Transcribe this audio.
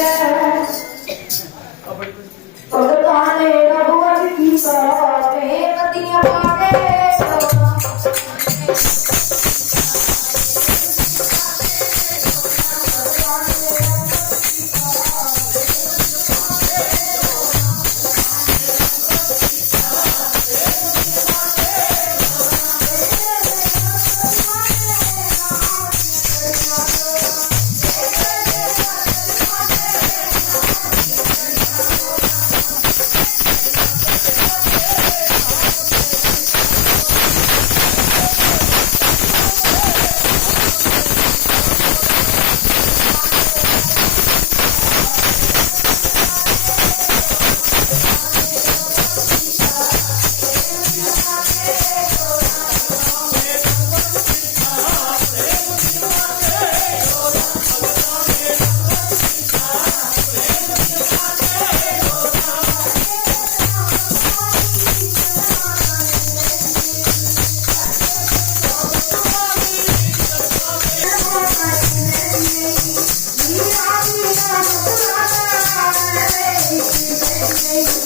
ਹੈ Thank you.